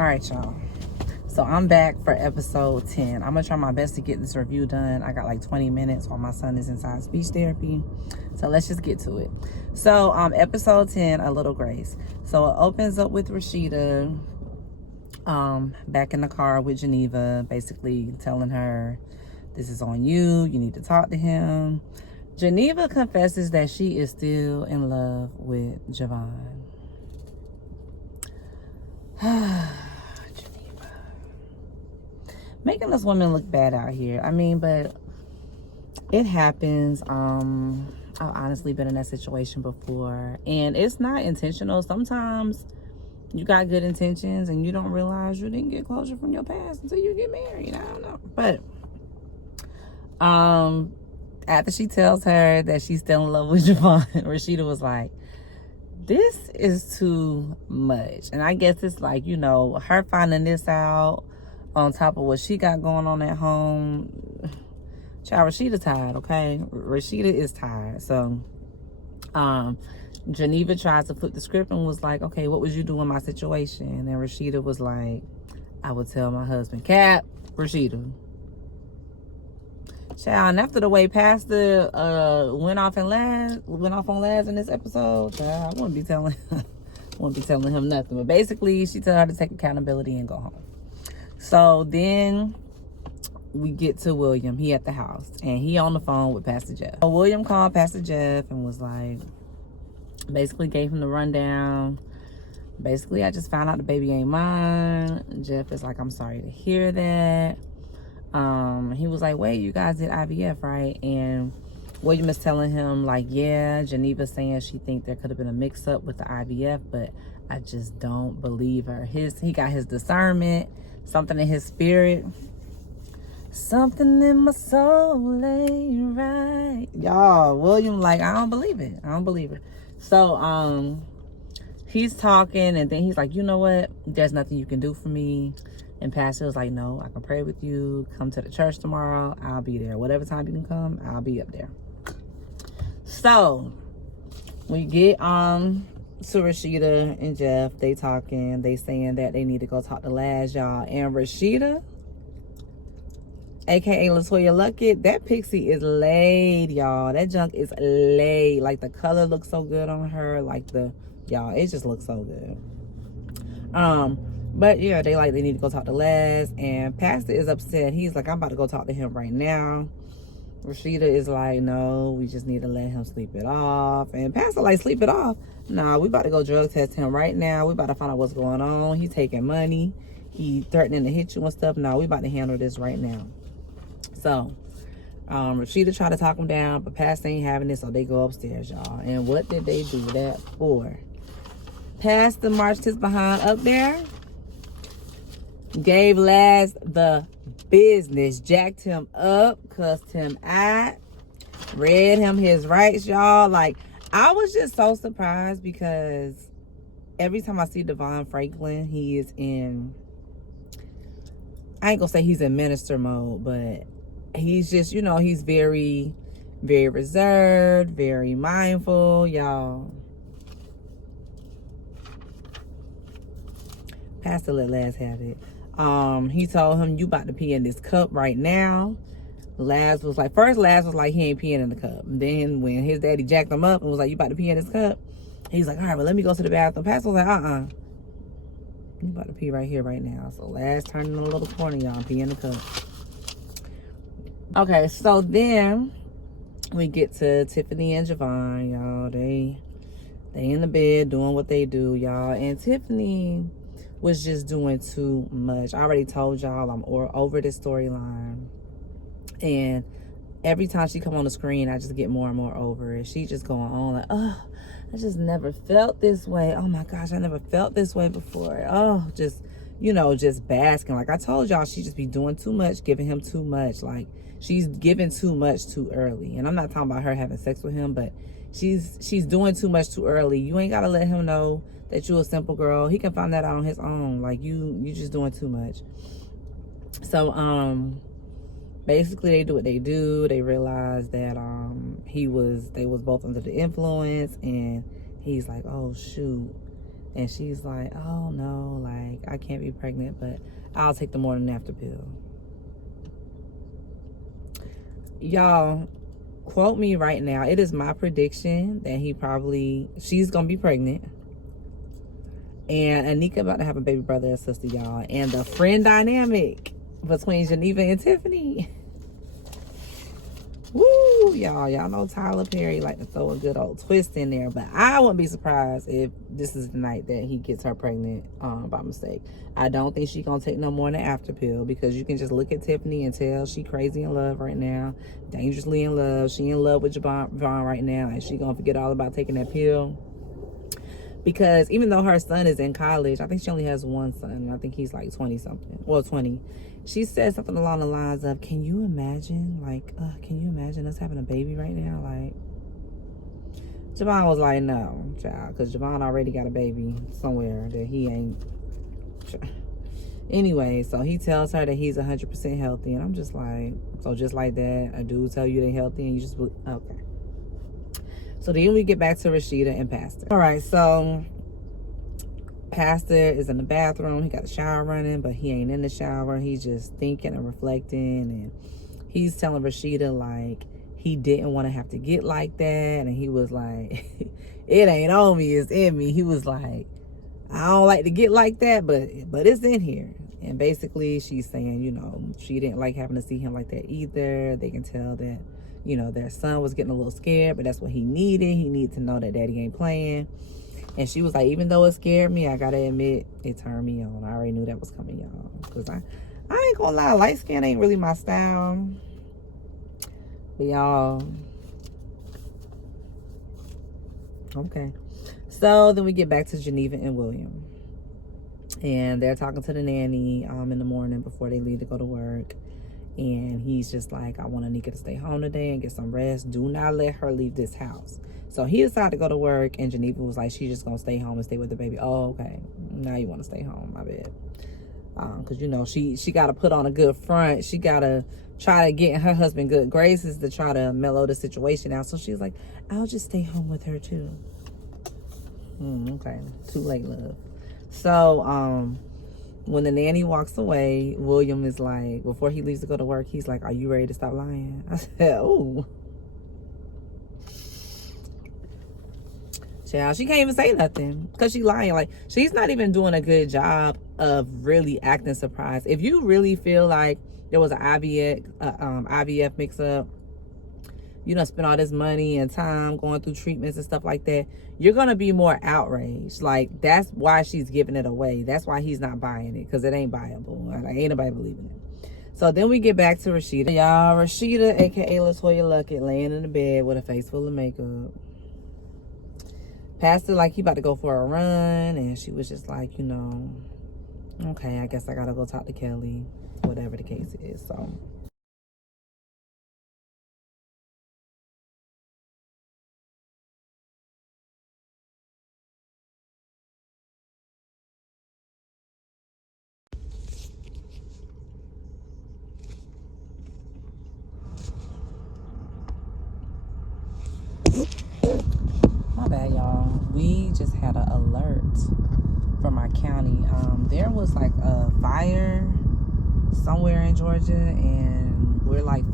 All right, y'all. So I'm back for episode 10. I'm gonna try my best to get this review done. I got like 20 minutes while my son is inside speech therapy. So let's just get to it. So episode 10, A Little Grace. So it opens up with Rashida back in the car with Geneva, basically telling her, this is on you, you need to talk to him. Geneva confesses that she is still in love with Javon. Making this woman look bad out here. I mean, but it happens. I've honestly been in that situation before, and it's not intentional. Sometimes you got good intentions and you don't realize you didn't get closure from your past until you get married. I don't know. But after she tells her that she's still in love with Javon, Rashida was like, this is too much. And I guess it's like, you know, her finding this out on top of what she got going on at home. Child, Rashida tired, okay? Rashida is tired. So Geneva tries to flip the script and was like, okay, what would you do in my situation? And Rashida was like, I would tell my husband. Cap, Rashida. Child, and after the way Pastor went off on Laz in this episode, child, I wouldn't be telling him nothing. But basically, she told her to take accountability and go home. So then we get to William. He at the house, and he on the phone with Pastor Jeff. So William called Pastor Jeff and was like, basically gave him the rundown. Basically, I just found out the baby ain't mine. Jeff is like, I'm sorry to hear that. He was like, wait, you guys did IVF, right? And William is telling him, like, yeah, Geneva's saying she think there could have been a mix-up with the IVF, but I just don't believe her. He got his discernment, something in his spirit. Something in my soul ain't right. Y'all, William, like, I don't believe it. So, he's talking, and then he's like, you know what? There's nothing you can do for me. And Pastor was like, no, I can pray with you. Come to the church tomorrow. I'll be there. Whatever time you can come, I'll be up there. So, we get to Rashida and Jeff. They talking. They saying that they need to go talk to Laz, y'all. And Rashida, a.k.a. Latoya Luckett, that pixie is laid, y'all. That junk is laid. Like, the color looks so good on her. Like, y'all, it just looks so good. But yeah, they need to go talk to Laz, and Pastor is upset. He's like, I'm about to go talk to him right now. Rashida is like, no, we just need to let him sleep it off. And Pastor like, sleep it off? Nah, we about to go drug test him right now. We about to find out what's going on. He taking money. He threatening to hit you and stuff. No, we about to handle this right now. So, Rashida tried to talk him down, but Pastor ain't having it, so they go upstairs, y'all. And what did they do that for? Pastor marched his behind up there, gave Laz the business, jacked him up, cussed him out, read him his rights, y'all. Like, I was just so surprised because every time I see Devon Franklin, he is in, I ain't gonna say he's in minister mode, but he's just, you know, he's very, very reserved, very mindful, y'all. Pastor let Laz have it. He told him, you about to pee in this cup right now. Laz was like, he ain't peeing in the cup. Then when his daddy jacked him up and was like, you about to pee in this cup? He's like, all right, well, let me go to the bathroom. Pastor was like, you about to pee right here, right now. So Laz turned in a little corner, y'all, pee in the cup. Okay, so then we get to Tiffany and Javon, y'all. They in the bed doing what they do, y'all. And Tiffany was just doing too much. I already told y'all I'm over this storyline. And every time she come on the screen, I just get more and more over it. She just going on like, oh, I just never felt this way. Oh my gosh, I never felt this way before. Oh, just, you know, just basking. Like I told y'all, she just be doing too much, giving him too much. Like she's giving too much too early. And I'm not talking about her having sex with him, but she's doing too much too early. You ain't got to let him know that you a simple girl. He can find that out on his own. Like you just doing too much. So basically they do what they do. They realize that they was both under the influence, and he's like, oh shoot, And she's like, oh no, like I can't be pregnant, but I'll take the morning after pill. Y'all, quote me right now. It is my prediction that she's gonna be pregnant. And Anika about to have a baby brother and sister, y'all. And the friend dynamic between Geneva and Tiffany. Woo, y'all know Tyler Perry like to throw a good old twist in there, but I wouldn't be surprised if this is the night that he gets her pregnant by mistake. I don't think she's gonna take no more than after pill, because you can just look at Tiffany and tell she crazy in love right now, dangerously in love. She in love with Javon right now, and she gonna forget all about taking that pill. Because even though her son is in college, I think she only has one son, and I think he's like 20 something, well 20. She said something along the lines of, can you imagine us having a baby right now? Like, Javon was like, no, child, because Javon already got a baby somewhere that he ain't. Anyway, so he tells her that he's 100% healthy, and I'm just like, so just like that, a dude tell you they're healthy, and you just, okay. So then we get back to Rashida and Pastor. All right, so Pastor is in the bathroom. He got a shower running, but he ain't in the shower. He's just thinking and reflecting, and he's telling Rashida like he didn't want to have to get like that, and he was like, it ain't on me, it's in me. He was like, I don't like to get like that, but it's in here. And basically she's saying, you know, she didn't like having to see him like that either. They can tell that, you know, their son was getting a little scared, but that's what he needed. He needed to know that daddy ain't playing. And she was like, even though it scared me, I gotta admit, it turned me on. I already knew that was coming, y'all. Because I ain't gonna lie, light skin ain't really my style. But y'all, okay. So then we get back to Geneva and William. And they're talking to the nanny in the morning before they leave to go to work. And he's just like, I want Anika to stay home today and get some rest. Do not let her leave this house. So he decided to go to work, and Geneva was like, she's just gonna stay home and stay with the baby. Oh, okay. Now you want to stay home, my bad. Because, you know, she got to put on a good front. She got to try to get in her husband good graces to try to mellow the situation out. So she's like, I'll just stay home with her too. Okay. Too late, love. So, when the nanny walks away, William is like, before he leaves to go to work, he's like, are you ready to stop lying? I said, oh. Child, she can't even say nothing because she's lying. Like, she's not even doing a good job of really acting surprised. If you really feel like there was an IVF mix-up, you done spend all this money and time going through treatments and stuff like that, you're gonna be more outraged. Like, that's why she's giving it away. That's why he's not buying it, because it ain't buyable. Like, ain't nobody believing it. So then we get back to Rashida. Y'all, Rashida, aka LaToya Luckett, laying in the bed with a face full of makeup. Pastor like he about to go for a run, and she was just like, you know, okay, I guess I gotta go talk to Kelly, whatever the case is. So my bad, y'all. We just had an alert from our county. There was like a fire somewhere in Georgia, and we're like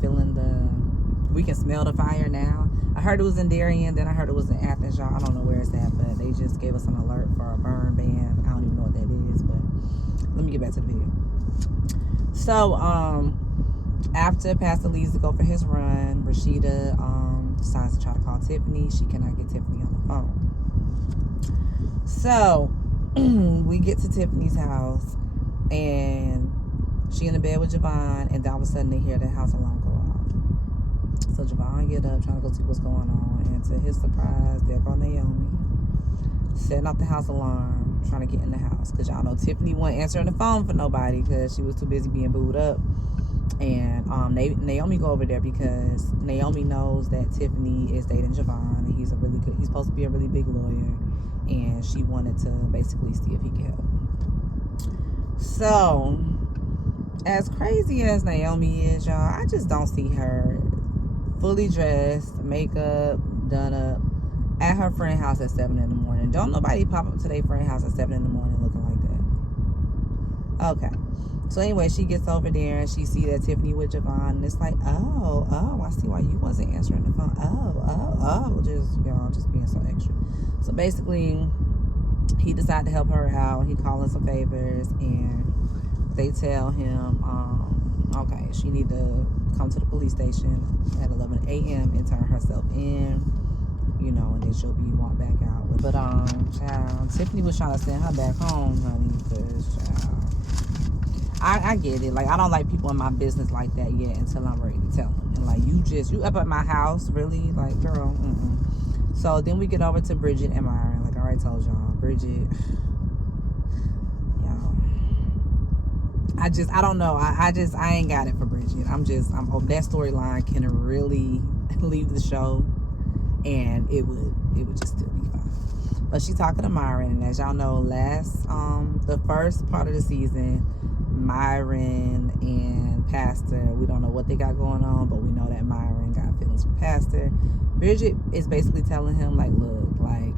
we can smell the fire now. I heard it was in Darien, then I heard it was in Athens, y'all. I don't know where it's at, but they just gave us an alert for a burn ban. I don't even know what that is, but let me get back to the video. So, after Pastor leaves to go for his run, Rashida decides to try to call Tiffany. She cannot get Tiffany on the phone. So we get to Tiffany's house, and she in the bed with Javon, and then all of a sudden they hear the house alarm go off. So Javon get up, trying to go see what's going on, and to his surprise, there go Naomi, setting off the house alarm, trying to get in the house. Because y'all know Tiffany wasn't answering the phone for nobody because she was too busy being booed up. And Naomi go over there because Naomi knows that Tiffany is dating Javon, and he's supposed to be a really big lawyer, and she wanted to basically see if he could help. So, as crazy as Naomi is, y'all, I just don't see her fully dressed, makeup done up, at her friend's house at 7 in the morning. Don't nobody pop up to their friend's house at 7 in the morning looking like that. Okay. So anyway, she gets over there and she see that Tiffany with Javon, and it's like, oh, I see why you wasn't answering the phone. Just, y'all, just being so extra. So basically, he decided to help her out. He calling some favors, and they tell him, okay, she need to come to the police station at 11 a.m. and turn herself in, you know, and then she'll be walked back out. But child, Tiffany was trying to send her back home, honey, because child, I get it. Like, I don't like people in my business like that yet until I'm ready to tell them. And like, you up at my house, really? Like, girl, So then we get over to Bridget and Myron. Like I already told y'all, Bridget, y'all, I don't know. I ain't got it for Bridget. That storyline can really leave the show, and it would just still be fine. But she's talking to Myron, and as y'all know, the first part of the season, Myron and Pastor, we don't know what they got going on, but we know that Myron got feelings for Pastor. Bridget is basically telling him, like, look, like,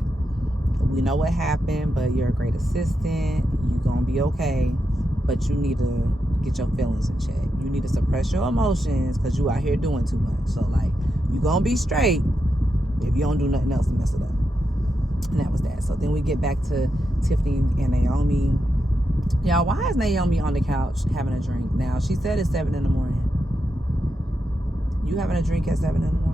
we know what happened, but you're a great assistant, you gonna be okay, but you need to get your feelings in check. You need to suppress your emotions, because you out here doing too much. So, like, you gonna be straight if you don't do nothing else to mess it up. And that was that. So then we get back to Tiffany and Naomi. Y'all, why is Naomi on the couch having a drink? Now, she said it's 7 in the morning. You having a drink at 7 in the morning?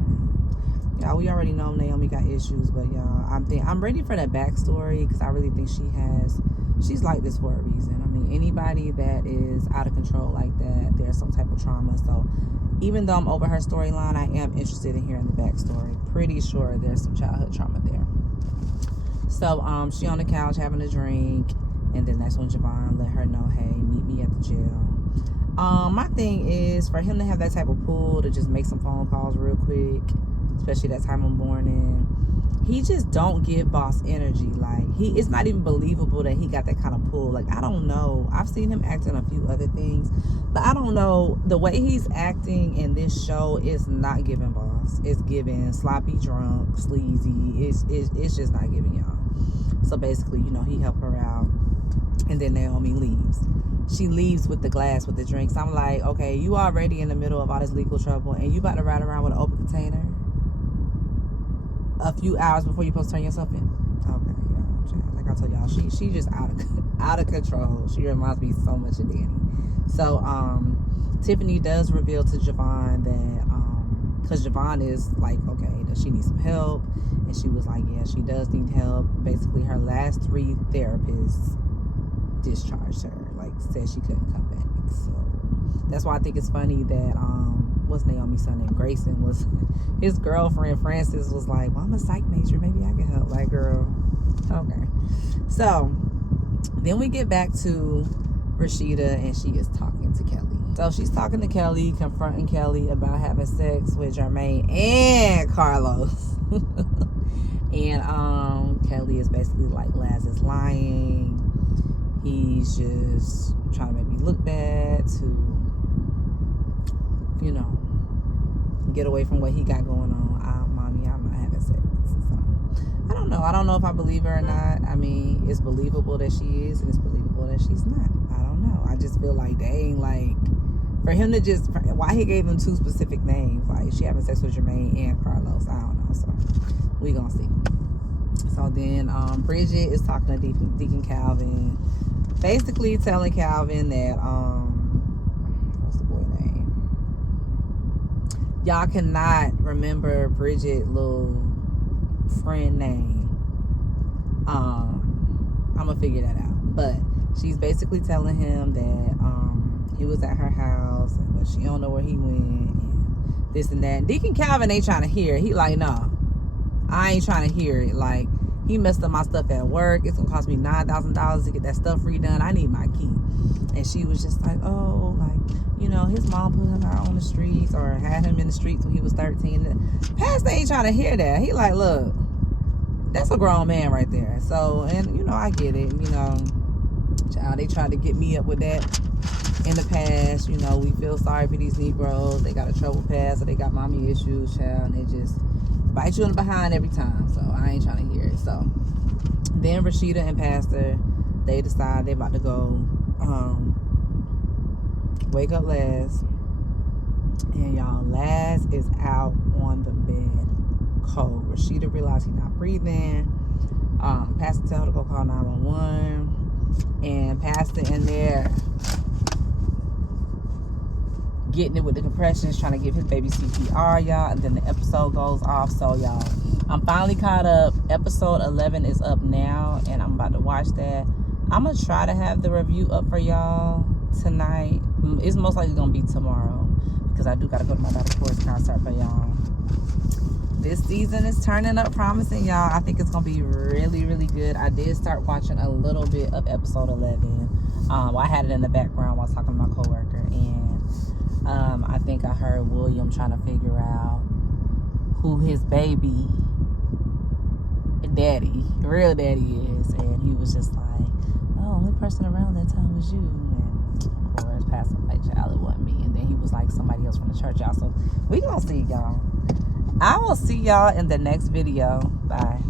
Y'all, we already know Naomi got issues, but y'all, I'm ready for that backstory, because I really think she's like this for a reason. I mean, anybody that is out of control like that, there's some type of trauma. So even though I'm over her storyline, I am interested in hearing the backstory. Pretty sure there's some childhood trauma there. So she on the couch having a drink, and then that's when Javon let her know, hey, meet me at the jail. My thing is for him to have that type of pull to just make some phone calls real quick, especially that time of morning. He just don't give boss energy. Like, it's not even believable that he got that kind of pull. Like, I don't know. I've seen him act in a few other things, but I don't know. The way he's acting in this show is not giving boss. It's giving sloppy drunk, sleazy. It's just not giving y'all. So basically, you know, he helped her out, and then Naomi leaves. She leaves with the glass with the drinks. I'm like, okay, you already in the middle of all this legal trouble, and you about to ride around with an open container a few hours before you're supposed to turn yourself in. Okay, y'all. Like I told y'all, she just out of control. She reminds me so much of Danny. So Tiffany does reveal to Javon that because Javon is like, okay, does she need some help? And she was like, yeah, she does need help. Basically, her last 3 therapists discharged her, like said she couldn't come back. So that's why I think it's funny that what's Naomi's son named Grayson, was his girlfriend Frances was like, well, I'm a psych major, maybe I can help. Like, girl, okay. So then we get back to Rashida, and she is talking to Kelly. So she's talking to Kelly, confronting Kelly about having sex with Jermaine and Carlos. And Kelly is basically like, Laz is lying. He's just trying to make me look bad to, you know, get away from what he got going on. Mommy, I'm not having sex. So, I don't know. I don't know if I believe her or not. I mean, it's believable that she is, and it's believable that she's not. I don't know. I just feel like, dang, like, for him to just, why he gave them 2 specific names, like, she having sex with Jermaine and Carlos, I don't know. So, we gonna see. So then Bridget is talking to Deacon Calvin, basically telling Calvin that what's the boy name? Y'all cannot remember Bridget's little friend name. I'm gonna figure that out. But she's basically telling him that he was at her house, but she don't know where he went, and this and that. And Deacon Calvin ain't trying to hear it. He like, no, I ain't trying to hear it. Like, he messed up my stuff at work. It's gonna cost me $9,000 to get that stuff redone. I need my key. And she was just like, oh, like, you know, his mom put him out on the streets, or had him in the streets when he was 13. Pastor ain't trying to hear that. He like, look, that's a grown man right there. So, and, you know, I get it. You know, child, they tried to get me up with that in the past. You know, we feel sorry for these Negroes. They got a troubled past, or they got mommy issues, child, and they just bite you in the behind every time. So I ain't trying to hear it. So then Rashida and Pastor, they decide they about to go wake up Laz. And y'all, Laz is out on the bed cold. Rashida realized he's not breathing. Pastor tell her to go call 911. And Pastor in there getting it with the compressions, trying to give his baby CPR, y'all. And then the episode goes off. So y'all, I'm finally caught up. Episode 11 is up now, and I'm about to watch that. I'm gonna try to have the review up for y'all tonight. It's most likely gonna be tomorrow, because I do gotta go to my daughter's chorus concert for y'all. This season is turning up promising, y'all. I think it's gonna be really, really good. I did start watching a little bit of episode 11. I had it in the background while I was talking to my coworker, and I think I heard William trying to figure out who his baby daddy, real daddy is, and he was just like, "Oh, only person around that time was you." And of course, Pastor was like, "Child, it wasn't me." And then he was like, "Somebody else from the church, y'all." So we gonna see y'all. I will see y'all in the next video. Bye.